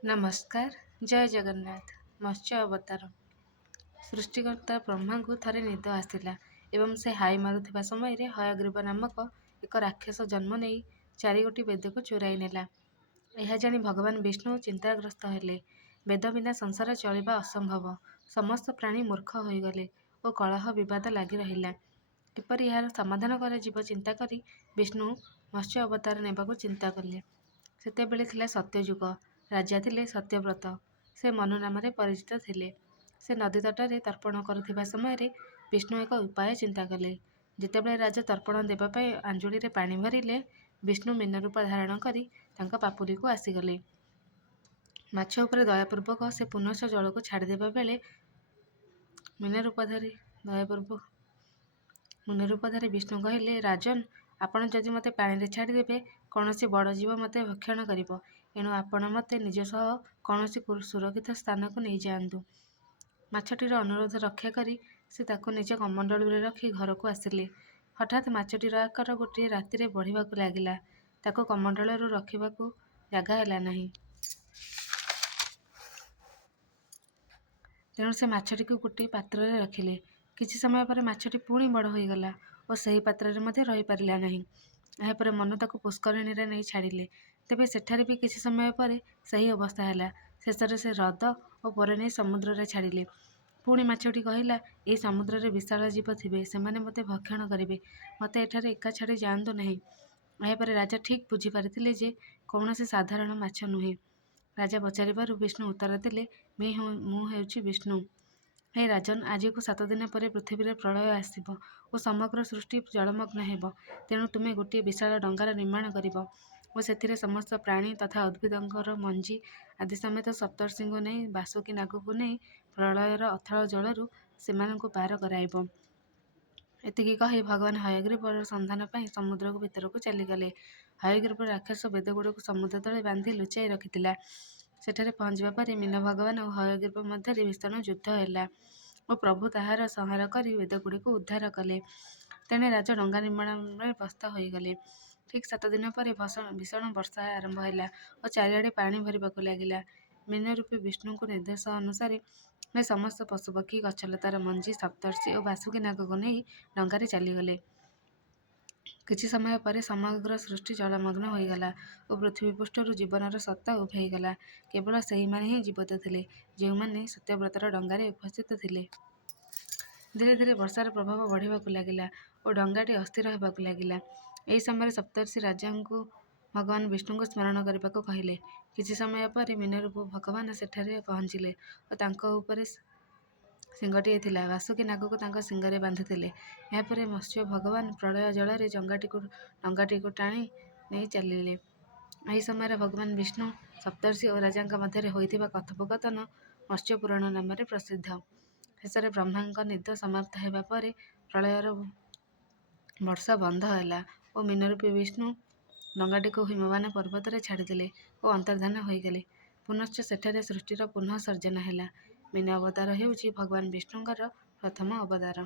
ନମସ୍କାର, ଜୟ ଜଗନ୍ନାଥ। ମତ୍ସ୍ୟ ଅବତାର। ସୃଷ୍ଟିକର୍ତ୍ତା ବ୍ରହ୍ମାଙ୍କୁ ଥରେ ନିଦ ଆସିଲା ଏବଂ ସେ ହାଇ ମାରୁଥିବା ସମୟରେ ହୟଗ୍ରୀବ ନାମକ ଏକ ରାକ୍ଷସ ଜନ୍ମ ନେଇ 4ଗୋଟି ବେଦକୁ ଚୋରାଇ ନେଲା। ଏହା ଜାଣି ଭଗବାନ ବିଷ୍ଣୁ ଚିନ୍ତାଗ୍ରସ୍ତ ହେଲେ। ବେଦ ବିନା ସଂସାର ଚଳିବା ଅସମ୍ଭବ। ସମସ୍ତ ପ୍ରାଣୀ ମୂର୍ଖ ହୋଇଗଲେ ଓ କଳହ ବିବାଦ ଲାଗି ରହିଲା। କିପରି ଏହାର ସମାଧାନ କରାଯିବ ଚିନ୍ତା କରି ବିଷ୍ଣୁ ମତ୍ସ୍ୟ ଅବତାର ନେବାକୁ ଚିନ୍ତା କଲେ। ସେତେବେଳେ ଥିଲା ସତ୍ୟଯୁଗ। ରାଜା ଥିଲେ ସତ୍ୟବ୍ରତ। ସେ ମନୁ ନାମରେ ପରିଚିତ ଥିଲେ। ସେ ନଦୀ ତଟରେ ତର୍ପଣ କରୁଥିବା ସମୟରେ ବିଷ୍ଣୁ ଏକ ଉପାୟ ଚିନ୍ତା କଲେ। ଯେତେବେଳେ ରାଜା ତର୍ପଣ ଦେବା ପାଇଁ ଆଞ୍ଜୁଳିରେ ପାଣି ଭରିଲେ, ବିଷ୍ଣୁ ମୀନ ରୂପ ଧାରଣ କରି ତାଙ୍କ ପାପୁଲିକୁ ଆସିଗଲେ। ମାଛ ଉପରେ ଦୟାପୂର୍ବକ ସେ ପୁନଶ୍ଚ ଜଳକୁ ଛାଡ଼ିଦେବା ବେଳେ ମୀନ ରୂପ ଧରି ବିଷ୍ଣୁ କହିଲେ, ରାଜନ୍, ଆପଣ ଯଦି ମୋତେ ପାଣିରେ ଛାଡ଼ିଦେବେ, କୌଣସି ବଡ଼ ଜୀବ ମୋତେ ଭକ୍ଷଣ କରିବ। ଏଣୁ ଆପଣ ମୋତେ ନିଜ ସହ କୌଣସି ସୁରକ୍ଷିତ ସ୍ଥାନକୁ ନେଇଯାଆନ୍ତୁ। ମାଛଟିର ଅନୁରୋଧ ରକ୍ଷା କରି ସେ ତାକୁ ନିଜ କମଣ୍ଡଳୁରେ ରଖି ଘରକୁ ଆସିଲେ। ହଠାତ୍ ମାଛଟିର ଆକାର ଗୋଟିଏ ରାତିରେ ବଢ଼ିବାକୁ ଲାଗିଲା। ତାକୁ କମଣ୍ଡଳରୁ ରଖିବାକୁ ଜାଗା ହେଲା ନାହିଁ। ତେଣୁ ସେ ମାଛଟିକୁ ଗୋଟିଏ ପାତ୍ରରେ ରଖିଲେ। କିଛି ସମୟ ପରେ ମାଛଟି ପୁଣି ବଡ଼ ହୋଇଗଲା ଓ ସେହି ପାତ୍ରରେ ମଧ୍ୟ ରହିପାରିଲା ନାହିଁ। ଏହାପରେ ମନୁ ତାକୁ ପୁଷ୍କରିଣୀରେ ନେଇ ଛାଡ଼ିଲେ। ତେବେ ସେଠାରେ ବି କିଛି ସମୟ ପରେ ସେହି ଅବସ୍ଥା ହେଲା। ଶେଷରେ ସେ ହ୍ରଦ ଓ ପରେ ନେଇ ସମୁଦ୍ରରେ ଛାଡ଼ିଲେ। ପୁଣି ମାଛଟି କହିଲା, ଏହି ସମୁଦ୍ରରେ ବିଶାଳ ଜୀବ ଥିବେ, ସେମାନେ ମୋତେ ଭକ୍ଷଣ କରିବେ। ମୋତେ ଏଠାରେ ଏକା ଛାଡ଼ି ଯାଆନ୍ତୁ ନାହିଁ। ଏହାପରେ ରାଜା ଠିକ୍ ବୁଝିପାରିଥିଲେ ଯେ କୌଣସି ସାଧାରଣ ମାଛ ନୁହେଁ। ରାଜା ପଚାରିବାରୁ ବିଷ୍ଣୁ ଉତ୍ତର ଦେଲେ, ମୁଁ ହେଉଛି ବିଷ୍ଣୁ। ହେ ରାଜନ୍, ଆଜିକୁ 7 ଦିନ ପରେ ପୃଥିବୀରେ ପ୍ରଳୟ ଆସିବ ଓ ସମଗ୍ର ସୃଷ୍ଟି ଜଳମଗ୍ନ ହେବ। ତେଣୁ ତୁମେ ଗୋଟିଏ ବିଶାଳ ଡଙ୍ଗାର ନିର୍ମାଣ କରିବ ଓ ସେଥିରେ ସମସ୍ତ ପ୍ରାଣୀ ତଥା ଉଦ୍ଭିଦଙ୍କର ମଞ୍ଜି ଆଦି ସମେତ ସପ୍ତର୍ଷିଙ୍କୁ ନେଇ ବାସୁକୀ ନାଗକୁ ନେଇ ପ୍ରଳୟର ଅଥଳ ଜଳରୁ ସେମାନଙ୍କୁ ପାର କରାଇବ। ଏତିକି କହି ଭଗବାନ ହୟଗ୍ରୀବର ସନ୍ଧାନ ପାଇଁ ସମୁଦ୍ର ଭିତରକୁ ଚାଲିଗଲେ। ହୟଗ୍ରୀବ ରାକ୍ଷସ ବେଦଗୁଡ଼ିକୁ ସମୁଦ୍ର ତଳେ ବାନ୍ଧି ଲୁଚାଇ ରଖିଥିଲା। ସେଠାରେ ପହଞ୍ଚିବା ପରେ ମୀନ ଭଗବାନ ଓ ହୟଗ୍ରୀବ ମଧ୍ୟରେ ଭୀଷଣ ଯୁଦ୍ଧ ହେଲା ଓ ପ୍ରଭୁ ତାହାର ସଂହାର କରି ବେଦଗୁଡ଼ିକୁ ଉଦ୍ଧାର କଲେ। ତେଣେ ରାଜା ଡଙ୍ଗା ନିର୍ମାଣରେ ବ୍ୟସ୍ତ ହୋଇଗଲେ। ଠିକ୍ 7 ଦିନ ପରେ ଭୀଷଣ ବର୍ଷା ଆରମ୍ଭ ହେଲା ଓ ଚାରିଆଡ଼େ ପାଣି ଭରିବାକୁ ଲାଗିଲା। ମୀନ ରୂପୀ ବିଷ୍ଣୁଙ୍କ ନିର୍ଦ୍ଦେଶ ଅନୁସାରେ ସମସ୍ତ ପଶୁପକ୍ଷୀ, ଗଛଲତାର ମଞ୍ଜି, ସପ୍ତର୍ଷି ଓ ବାସୁକୀ ନାଗକୁ ନେଇ ଡଙ୍ଗାରେ ଚାଲିଗଲେ। କିଛି ସମୟ ପରେ ସମଗ୍ର ସୃଷ୍ଟି ଜଳମଗ୍ନ ହୋଇଗଲା ଓ ପୃଥିବୀ ପୃଷ୍ଠରୁ ଜୀବନର ସତ୍ତା ଉଭେଇଗଲା। କେବଳ ସେହିମାନେ ହିଁ ଜୀବିତ ଥିଲେ, ଯେଉଁମାନେ ସତ୍ୟବ୍ରତର ଡଙ୍ଗାରେ ଉପସ୍ଥିତ ଥିଲେ। ଧୀରେ ଧୀରେ ବର୍ଷାର ପ୍ରଭାବ ବଢ଼ିବାକୁ ଲାଗିଲା ଓ ଡଙ୍ଗାଟି ଅସ୍ଥିର ହେବାକୁ ଲାଗିଲା। ଏହି ସମୟରେ ସପ୍ତର୍ଷି ରାଜାଙ୍କୁ ଭଗବାନ ବିଷ୍ଣୁଙ୍କୁ ସ୍ମରଣ କରିବାକୁ କହିଲେ। କିଛି ସମୟ ପରେ ମୀନରୂପ ଭଗବାନ ସେଠାରେ ପହଞ୍ଚିଲେ ଓ ତାଙ୍କ ଉପରେ ଶିଙ୍ଗଟିଏ ଥିଲା। ବାସୁକୀ ନାଗକୁ ତାଙ୍କ ଶିଙ୍ଗରେ ବାନ୍ଧିଥିଲେ। ଏହାପରେ ମତ୍ସ୍ୟ ଭଗବାନ ପ୍ରଳୟ ଜଳରେ ଡଙ୍ଗାଟିକୁ ଟାଣି ନେଇ ଚାଲିଲେ। ଏହି ସମୟରେ ଭଗବାନ ବିଷ୍ଣୁ, ସପ୍ତର୍ଷି ଓ ରାଜାଙ୍କ ମଧ୍ୟରେ ହୋଇଥିବା କଥୋପକଥନ ମତ୍ସ୍ୟ ପୁରାଣ ନାମରେ ପ୍ରସିଦ୍ଧ। ଶେଷରେ ବ୍ରହ୍ମାଙ୍କ ନିଦ ସମାପ୍ତ ହେବା ପରେ ପ୍ରଳୟର ବର୍ଷା ବନ୍ଦ ହେଲା ଓ ମୀନରୂପୀ ବିଷ୍ଣୁ ଡଙ୍ଗାଟିକୁ ହିମବାନ ପର୍ବତରେ ଛାଡ଼ିଦେଲେ ଓ ଅନ୍ତର୍ଦ୍ଧାନ ହୋଇଗଲେ। ପୁନଶ୍ଚ ସେଠାରେ ସୃଷ୍ଟିର ପୁନଃ ସର୍ଜନ ହେଲା। ମୀନ ଅବତାର ହେଉଛି ଭଗବାନ ବିଷ୍ଣୁଙ୍କର ପ୍ରଥମ ଅବତାର।